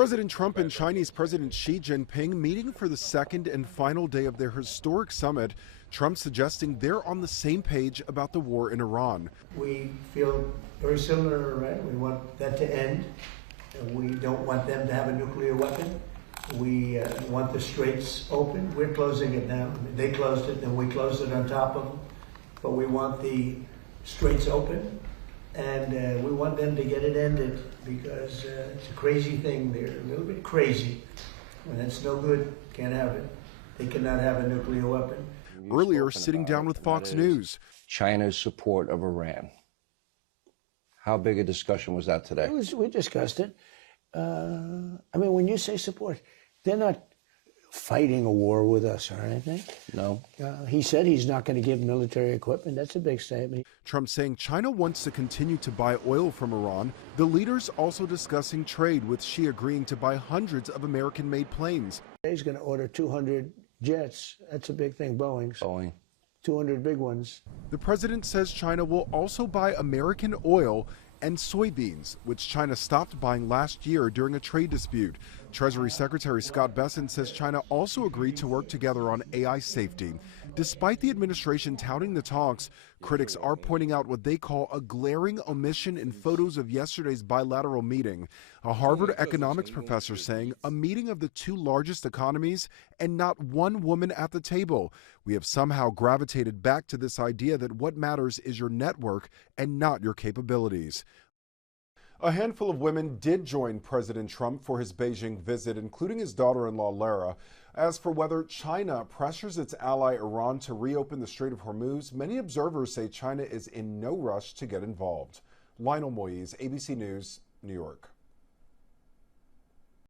President Trump and Chinese President Xi Jinping meeting for the second and final day of their historic summit. Trump suggesting they're on the same page about the war in Iran. We feel very similar to Iran. We want that to end. We don't want them to have a nuclear weapon. We want the straits open. We're closing it now. They closed it, and we closed it on top of them. But we want the straits open, and we want them to get it ended because it's a crazy thing. They're a little bit crazy, and it's no good. Can't have it. They cannot have a nuclear weapon. Earlier, sitting down with Fox News. China's support of Iran. How big a discussion was that today? We discussed it. I mean, when you say support, they're not fighting a war with us or anything. No. He said he's not going to give military equipment. That's a big statement. Trump saying China wants to continue to buy oil from Iran. The leaders also discussing trade, with Xi agreeing to buy hundreds of American-made planes. He's going to order 200 jets. That's a big thing, Boeing's. Boeing. 200 big ones. The president says China will also buy American oil and soybeans, which China stopped buying last year during a trade dispute. Treasury Secretary Scott Bessent says China also agreed to work together on AI safety. Despite the administration touting the talks, critics are pointing out what they call a glaring omission in photos of yesterday's bilateral meeting. A Harvard economics professor saying a meeting of the two largest economies and not one woman at the table. We have somehow gravitated back to this idea that what matters is your network and not your capabilities. A handful of women did join President Trump for his Beijing visit, including his daughter-in-law, Lara. As for whether China pressures its ally Iran to reopen the Strait of Hormuz, many observers say China is in no rush to get involved. Lionel Moise, ABC News, New York.